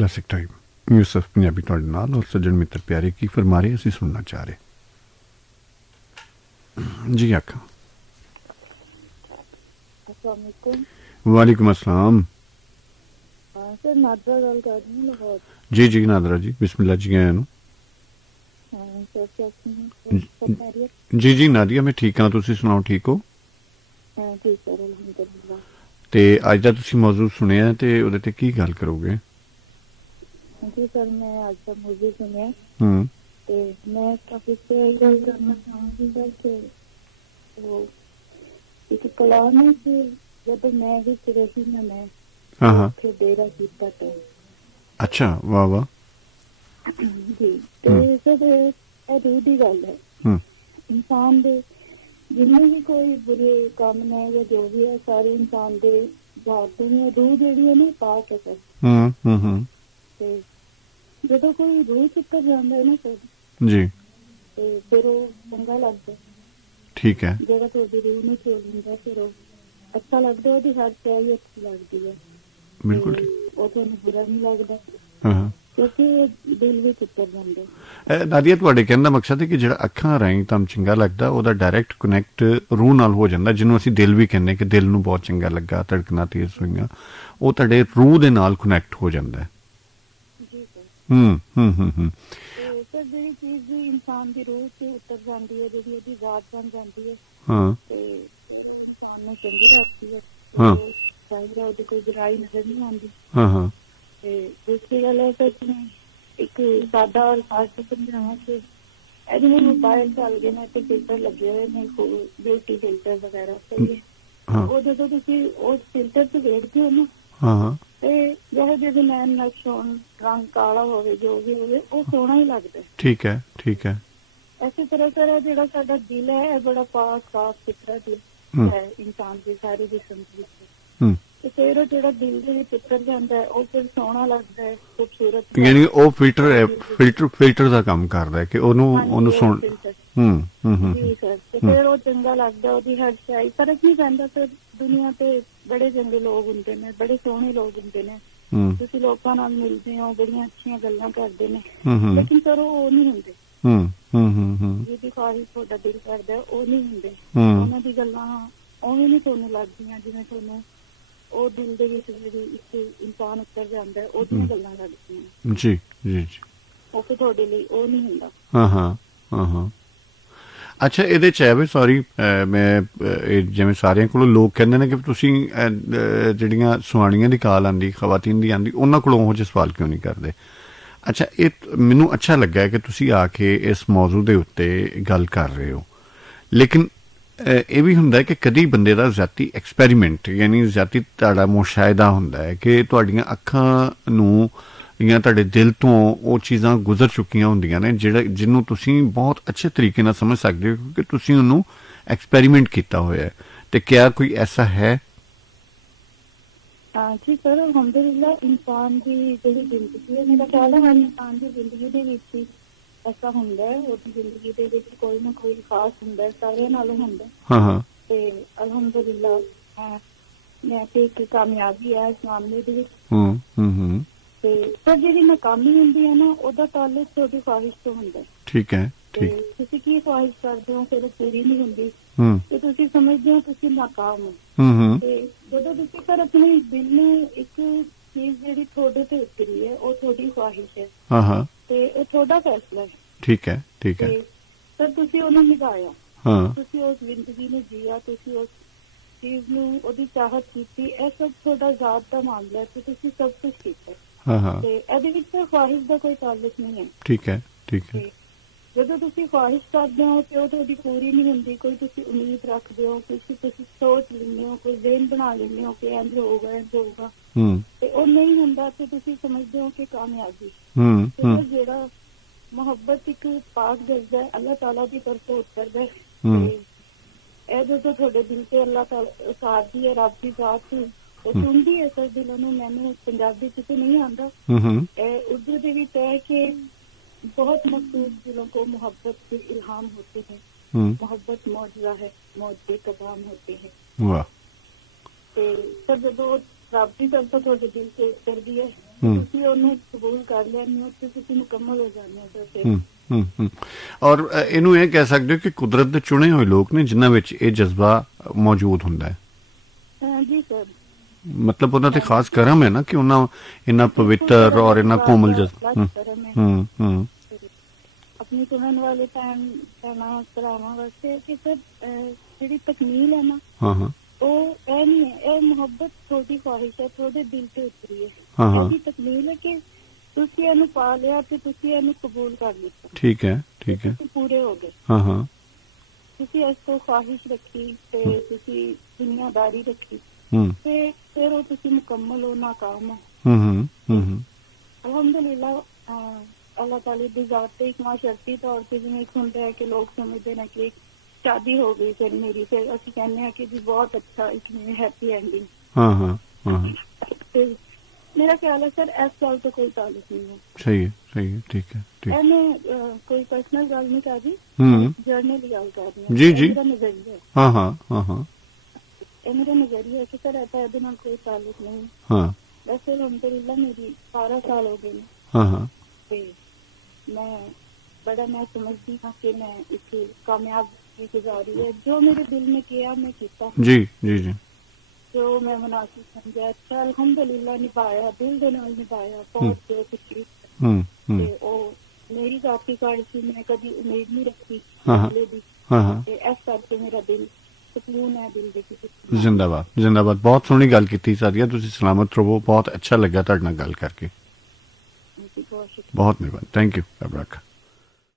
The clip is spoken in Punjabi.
क्लासिक टाइम यूसुफ पंजाबी तुहाडे नाल और सज्जन मित्र प्यारे की फरमा रहे असीं सुनना चाह रहे जी। आखा वालेकुम अस्सलाम। सर नादरा गल कर रही हूं लाहौर। जी जी नादरा जी बिस्मिल्लाह जी आया नु। जी जी नादिया मैं ठीक हाँ, तुसीं सुनाओ ठीक हो? ठीक सर अलहमदुलिल्लाह। ते अज दा तुसीं मौजू सुनिया ते ओहदे ते की गल करोगे? जी सर मैं आज का मौजू सुनिया ते मैं टॉपिक पे गल करना चाहूंगी सर कि वो एक कलाम है कि जब मैं भी रही ना मैं फिर डेरा कीता तो। अच्छा वाह वाह जी। तो सर रूह दी गल है इंसान दे जिन्ने भी कोई बुरे काम ने या जो भी है सारे इंसान दे जाते हैं रूह जेहड़ी है ना पाक है सर। जो कोई रूह चुकर जाता है ना सर जी तो फिर वो चंगा लगता है। ठीक है। जो रूह में छोड़ दिंदा फिर अच्छा लगता है, हर चाह ही अच्छी लगती है। बिल्कुल वो थोड़ा बुरा नहीं लगता क्योंकि दिल भी चुकर जाते। नादिया तुहाडे कहने का मकसद है कि जिहड़ा अखां राहीं तुहानूं चंगा लगदा ओहदा डायरैक्ट कनैक्ट रूह नाल हो जांदा, जिन्हों असीं दिल भी कहने कि दिल नूं बहुत चंगा लगा, धड़कना तेज होईयां, ਉਹ ਤੁਹਾਡੇ रूह ਦੇ ਨਾਲ कनैक्ट हो ਜਾਂਦਾ है। जी सर। सर ਜਿਹੜੀ ਚੀਜ਼ ਵੀ ਇਨਸਾਨ ਦੀ ਰੂਹ ਤੇ ਉਤਰ ਜਾਂਦੀ ਹੈ, ਜਿਹੜੀ ਉਹਦੀ ਜ਼ਾਤ ਬਣ ਜਾਂਦੀ ਹੈ ਤੇ ਫਿਰ ਉਹ ਇਨਸਾਨ ਨੂੰ ਚੰਗੀ ਲੱਗਦੀ ਹੈ। ਚਾਹੀਦਾ ਉਹਦੀ ਕੋਈ ਬੁਰਾਈ ਨਜ਼ਰ ਨਹੀਂ ਆਉਂਦੀ। ਤੇ ਦੂਸਰੀ ਗੱਲ ਹੈ ਸਰ ਜਿਵੇਂ ਇੱਕ ਸਾਦਾ ਔਰ ਖਾਸ ਸਮਝਾਵਾਂ ਕਿ ਇਹਦੇ ਮੋਬਾਈਲ ਚੱਲ ਗਏ ਨੇ ਤੇ ਫਿਲਟਰ ਲੱਗੇ ਹੋਏ ਨੇ, ਬਿਊਟੀ ਫਿਲਟਰ ਵਗੈਰਾ ਸਹੀ ਹੈ। ਉਹ ਜਦੋਂ ਤੁਸੀਂ ਉਸ ਫਿਲਟਰ ਤੇ ਵੇਖਦੇ ਹੋ ਨਾ ਤੇ ਜਿਹੋ ਜਿਹੇ ਨੈਣ ਨਕਸ਼ ਹੋਣ, ਰੰਗ ਕਾਲਾ ਹੋਵੇ, ਜੋ ਵੀ ਹੋਵੇ ਉਹ ਸੋਹਣਾ ਹੀ ਲੱਗਦਾ। ਠੀਕ ਹੈ ਠੀਕ ਹੈ। ਇਸੇ ਤਰ੍ਹਾਂ ਸਰ ਜਿਹੜਾ ਸਾਡਾ ਦਿਲ ਹੈ ਇਹ ਬੜਾ ਪਾਕ ਸਾਫ ਸੁਥਰਾ ਦਿਲ ਹੈ ਇਨਸਾਨ ਦੀ ਸਾਰੀ ਜਿਸਮ ਵਿੱਚ ਤੇ ਫਿਰ ਉਹ ਜਿਹੜਾ ਦਿਲ ਦੇ ਵਿੱਚ ਉਤਰ ਜਾਂਦਾ ਹੈ ਉਹ ਫਿਰ ਸੋਹਣਾ ਲੱਗਦਾ ਹੈ, ਖੂਬਸੂਰਤ। ਯਾਨੀ ਉਹ ਫਿਲਟਰ ਦਾ ਕੰਮ ਕਰਦਾ ਹੈ ਕਿ ਉਹਨੂੰ ਸੁਣ ਜੀ ਸਰ। ਤੇ ਫਿਰ ਉਹ ਚੰਗਾ ਲੱਗਦਾ, ਉਹਦੀ ਹਰ ਸ਼ਾਈ ਫਰਕ ਨਹੀਂ ਪੈਂਦਾ ਸਰ। ਦੁਨੀਆ ਤੇ ਬੜੇ ਚੰਗੇ ਲੋਕ ਹੁੰਦੇ ਨੇ, ਬੜੇ ਸੋਹਣੇ ਲੋਕ ਹੁੰਦੇ ਨੇ, ਤੁਸੀਂ ਲੋਕਾਂ ਨਾਲ ਮਿਲਦੇ ਹੋ, ਬੜੀਆਂ ਅੱਛੀਆਂ ਗੱਲਾਂ ਕਰਦੇ ਨੇ, ਲੇਕਿਨ ਸਰ ਉਹ ਨਹੀਂ ਹੁੰਦੇ ਜਿਹਦੀ ਖਾਹਿਸ਼ ਤੁਹਾਡਾ ਦਿਲ ਕਰਦਾ ਉਹ ਨਹੀਂ ਹੁੰਦੇ। ਉਹਨਾਂ ਦੀ ਗੱਲਾਂ ਉਵੇਂ ਨਹੀਂ ਤੁਹਾਨੂੰ ਲੱਗਦੀਆਂ ਜਿਵੇਂ ਤੁਹਾਨੂੰ ਉਹ ਦਿਲ ਦੇ ਵਿੱਚ ਜਿਹੜੀ ਇੱਕ ਇਨਸਾਨ ਉੱਤਰ ਜਾਂਦਾ ਉਹਦੀਆਂ ਗੱਲਾਂ ਲੱਗਦੀਆਂ। ਜੀ ਜੀ ਜੀ। ਉਹ ਫਿਰ ਤੁਹਾਡੇ ਲਈ ਉਹ ਨਹੀਂ ਹੁੰਦਾ। ਅੱਛਾ ਇਹਦੇ 'ਚ ਹੈ ਵੀ ਸੌਰੀ ਮੈਂ ਜਿਵੇਂ ਸਾਰਿਆਂ ਕੋਲੋਂ ਲੋਕ ਕਹਿੰਦੇ ਨੇ ਕਿ ਤੁਸੀਂ ਜਿਹੜੀਆਂ ਸੁਆਣੀਆਂ ਦੀ ਕਾਲ ਆਉਂਦੀ, ਖਵਾਤੀਨ ਦੀ ਆਉਂਦੀ, ਉਹਨਾਂ ਕੋਲੋਂ ਉਹ ਜਿਹੇ ਸਵਾਲ ਕਿਉਂ ਨਹੀਂ ਕਰਦੇ? ਅੱਛਾ ਇਹ ਮੈਨੂੰ ਅੱਛਾ ਲੱਗਾ ਕਿ ਤੁਸੀਂ ਆ ਕੇ ਇਸ ਮੌਜੂ ਦੇ ਉੱਤੇ ਗੱਲ ਕਰ ਰਹੇ ਹੋ, ਲੇਕਿਨ ਇਹ ਵੀ ਹੁੰਦਾ ਕਿ ਕਦੀ ਬੰਦੇ ਦਾ ਜ਼ਾਤੀ ਐਕਸਪੈਰੀਮੈਂਟ ਯਾਨੀ ਜ਼ਾਤੀ ਤੁਹਾਡਾ ਮੁਸ਼ਾਹਿਦਾ ਹੁੰਦਾ ਹੈ ਕਿ ਤੁਹਾਡੀਆਂ ਅੱਖਾਂ ਨੂੰ ਜਾਂ ਤੁਹਾਡੇ ਦਿਲ ਤੋਂ ਉਹ ਚੀਜ਼ਾਂ ਗੁਜ਼ਰ ਚੁੱਕੀਆਂ ਹੁੰਦੀਆਂ ਨੇ ਜਿਹਨੂੰ ਤੁਸੀਂ ਬਹੁਤ ਅੱਛੇ ਤਰੀਕੇ ਨਾਲ ਸਮਝ ਸਕਦੇ ਹੋ ਕਿਉਂਕਿ ਤੁਸੀਂ ਉਹਨੂੰ ਐਕਸਪੈਰੀਮੈਂਟ ਕੀਤਾ ਹੋਇਆ ਹੈ। ਤੇ ਕਿਆ ਕੋਈ ਐਸਾ ਹੈ? ਜੀ ਸਰ ਅਲਹਮਦੁਲਿਲਾ ਇੰਸਾਨ ਦੀ ਜਿਹੜੀ ਜ਼ਿੰਦਗੀ ਹੈ, ਮੇਰਾ ਖਿਆਲ ਹੈ ਹਰ ਇਨਸਾਨ ਦੀ ਜ਼ਿੰਦਗੀ ਦੇ ਵਿੱਚ ਹੀ ਐਸਾ ਹੁੰਦਾ ਹੈ। ਉਹਦੀ ਜ਼ਿੰਦਗੀ ਦੇ ਵਿੱਚ ਕੋਈ ਨਾ ਕੋਈ ਖਾਸ ਹੁੰਦਾ ਹੈ, ਸਾਰਿਆਂ ਨਾਲੋਂ ਹੁੰਦਾ। ਤੇ ਅਲਹਮਦੁਲਿਲਾ ਮੈਂ ਤੇ ਇੱਕ ਕਾਮਯਾਬੀ ਹੈ ਇਸ ਮਾਮਲੇ ਦੇ ਵਿੱਚ। ਤੇ ਪਰ ਜਿਹੜੀ ਨਾਕਾਮੀ ਹੁੰਦੀ ਹੈ ਨਾ ਉਹਦਾ ਤਾਲੁਕ ਤੁਹਾਡੀ ਖਾਹਿਸ਼ ਤੋਂ ਹੁੰਦਾ। ਠੀਕ ਹੈ। ਤੇ ਤੁਸੀਂ ਕੀ ਖਾਹਿਸ਼ ਕਰਦੇ ਹੋ ਫਿਰ ਉਹ ਪੂਰੀ ਨਹੀਂ ਹੁੰਦੀ ਤੇ ਤੁਸੀਂ ਸਮਝਦੇ ਹੋ ਤੁਸੀਂ ਨਾਕਾਮ ਹੋ। ਤੇ ਜਦੋਂ ਤੁਸੀਂ ਪਰ ਆਪਣੇ ਦਿਲ ਨੂੰ ਇੱਕ ਚੀਜ਼ ਜਿਹੜੀ ਤੁਹਾਡੇ ਤੇ ਉਤਰੀ ਹੈ ਉਹ ਤੁਹਾਡੀ ਖਾਹਿਸ਼ ਹੈ ਤੇ ਉਹ ਤੁਹਾਡਾ ਫੈਸਲਾ ਹੈ। ਠੀਕ ਹੈ ਠੀਕ ਹੈ। ਸਰ ਤੁਸੀਂ ਉਹਨੂੰ ਨਿਭਾਇਆ, ਤੁਸੀਂ ਉਸ ਜ਼ਿੰਦਗੀ ਨੂੰ ਜੀਆ, ਤੁਸੀਂ ਉਸ ਚੀਜ਼ ਨੂੰ ਉਹਦੀ ਚਾਹਤ ਕੀਤੀ, ਇਹ ਸਭ ਤੁਹਾਡਾ ਜ਼ਾਤ ਦਾ ਮਾਮਲਾ ਤੇ ਤੁਸੀਂ ਸਭ ਕੁਛ ਕੀਤਾ ਤੇ ਇਹਦੇ ਵਿੱਚ ਖਾਹਿਸ਼ ਦਾ ਕੋਈ ਤਾਲੁਕ ਨਹੀਂ ਹੈ। ਠੀਕ ਹੈ ਠੀਕ ਹੈ। ਜਦੋਂ ਤੁਸੀਂ ਖਾਹਿਸ਼ ਕਰਦੇ ਹੋ ਤੇ ਉਹ ਤੁਹਾਡੀ ਪੂਰੀ ਨਹੀਂ ਹੁੰਦੀ, ਕੋਈ ਤੁਸੀਂ ਉਮੀਦ ਰੱਖਦੇ ਹੋ, ਕੁਛ ਤੁਸੀਂ ਸੋਚ ਲੈਂਦੇ ਹੋ, ਕੋਈ ਜ਼ੇਨ ਬਣਾ ਲੈਂਦੇ ਹੋ ਕਿ ਇੰਝ ਹੋਊਗਾ ਇੰਝ ਹੋਊਗਾ ਤੇ ਉਹ ਨਹੀਂ ਹੁੰਦਾ ਤੇ ਤੁਸੀਂ ਸਮਝਦੇ ਹੋ ਕਿ ਕਾਮਯਾਬੀ। ਜਿਹੜਾ ਮੁਹੱਬਤ ਇੱਕ ਪਾਕ ਜਜ਼ਬਾ ਹੈ, ਅੱਲਾਹ ਤਾਲਾ ਦੀ ਤਰਫੋਂ ਉਤਰਦਾ ਤੇ ਇਹ ਜਦੋਂ ਤੁਹਾਡੇ ਦਿਲ ਤੇ ਅੱਲਾਹ ਤਾਲਾ ਉਤਾਰਦੀ ਹੈ, ਰੱਬ ਦੀ ਜ਼ਾਤ ਉਹ ਸੁਣਦੀ ਹੈ ਸਰ ਦਿਲਾਂ ਨੂੰ। ਮੈਨੂੰ ਪੰਜਾਬੀ ਚ ਤੇ ਨਹੀਂ ਆਉਂਦਾ, ਉਰਦੂ ਦੇ ਵਿੱਚ ਹੈ ਕਿ बहुत मखसूस दिलों को मोहब्बत से इल्हाम होते हैं, मोहब्बत मौजज़ा है, मौजे का काम होते हैं। तो सर जो रब की तरफ थोड़े दिल से उतरती है ਤੁਸੀਂ ਉਹਨੂੰ ਕਬੂਲ ਕਰ ਲੈਂਦੇ ਹੋ ਤੇ ਤੁਸੀਂ ਮੁਕੰਮਲ ਹੋ ਜਾਂਦੇ ਹੋ ਸਰ ਫਿਰ। ਔਰ ਇਹਨੂੰ ਇਹ ਕਹਿ ਸਕਦੇ ਹੋ ਕਿ ਕੁਦਰਤ ਦੇ ਚੁਣੇ ਹੋਏ ਲੋਕ ਨੇ ਜਿਨ੍ਹਾਂ ਵਿੱਚ ਇਹ ਜਜ਼ਬਾ ਮੌਜੂਦ ਹੁੰਦਾ ਹੈ। ਜੀ ਸਰ, ਮਤਲਬ ਉਹਨਾਂ ਤੇ ਖਾਸ ਕਰਮ ਹੈ ਨਾ ਕਿ ਉਹਨਾਂ ਇੰਨਾ ਪਵਿੱਤਰ ਔਰ ਇੰਨਾ ਕੋਮਲ ਜਜ਼ਬਾ। ਆਪਣੀ ਸੁਣਨ ਵਾਲੇ ਭੈਣਾਂ ਭਰਾਵਾਂ ਵਾਸਤੇ ਕਿ ਸਰ ਜਿਹੜੀ ਤਕਮੀਲ ਹੈ ਨਾ ਉਹ ਇਹ ਨਹੀਂ ਹੈ, ਇਹ ਮੁਹੱਬਤ ਤੁਹਾਡੀ ਖਵਾਹਿਸ਼ ਹੈ, ਤੁਹਾਡੇ ਦਿਲ ਤੇ ਉਤਰੀ ਹੈ। ਇਹਦੀ ਤਕਮੀਲ ਹੈ ਕਿ ਤੁਸੀਂ ਇਹਨੂੰ ਪਾ ਲਿਆ ਤੇ ਤੁਸੀਂ ਇਹਨੂੰ ਕਬੂਲ ਕਰ ਲਿਆ। ਠੀਕ ਹੈ, ਠੀਕ ਹੈ, ਪੂਰੇ ਹੋ ਗਏ। ਤੁਸੀਂ ਇਸ ਤੋਂ ਖਵਾਹਿਸ਼ ਰੱਖੀ ਤੇ ਤੁਸੀਂ ਦੁਨੀਆਦਾਰੀ ਰੱਖੀ ਤੇ ਫਿਰ ਉਹ ਤੁਸੀਂ ਮੁਕੰਮਲ ਹੋ, ਨਾਕਾਮ ਹੋ। ਅਲਹਮਦੁਲਿਲਾ ਅੱਲਾਹ ਤਾਲਾ ਦੀ ਜ਼ਾਤ ਤੇ ਇੱਕ ਮਾਸ਼ਰਤੀ ਤੌਰ ਤੇ ਜਿਵੇਂ ਇੱਕ ਹੁੰਦਾ ਹੈ ਕਿ ਲੋਕ ਸਮਝਦੇ ਨੇ ਕਿ ਸ਼ਾਦੀ ਹੋ ਗਈ ਫਿਰ ਮੇਰੀ, ਫਿਰ ਅਸੀਂ ਕਹਿੰਦੇ ਹਾਂ ਕਿ ਜੀ ਬਹੁਤ ਅੱਛਾ, ਇੱਕ ਹੈਪੀ ਐਂਡਿੰਗ। मेरा ख्याल है सर इस गल तो कोई ताल्लुक नहीं है। सही है, सही है, ठीक है, ठीक है। मैं कोई पर्सनल गल नहीं कर रही, जर्नली गल कर रही हूं। जी जी, मेरा नजरिया है। हाँ हाँ हाँ हाँ, ये मेरा नजरिया है कि सर ऐसा ਇਹਦੇ ਨਾਲ कोई ताल्लुक नहीं। हाँ, वैसे अल्हम्दुलिल्लाह मेरी 12 साल हो गए। हाँ हाँ, मैं बड़ा मैं समझती हूँ कि मैं एक कामयाब गुजारी है। जो मेरे दिल में किया मैं किया। जी जी जी, जो मैं मुनासिब समझा अच्छा अल्हम्दुलिल्लाह निभाया, दिल दे नाल निभाया, बहुत खुशी ते ओ मेरी जाती कार सी, मैं कभी उम्मीद नहीं रखी अगले दी। ते इस करके मेरा दिल सुकून है, दिल दे किसी। जिंदाबाद जिंदाबाद। बहुत सोहनी गल कीती सादिया, तुसीं सलामत रहो। बहुत अच्छा लगा तुहाडे नाल गल करके। बहुत बहुत मेहरबानी, थैंक यू। रब रखा।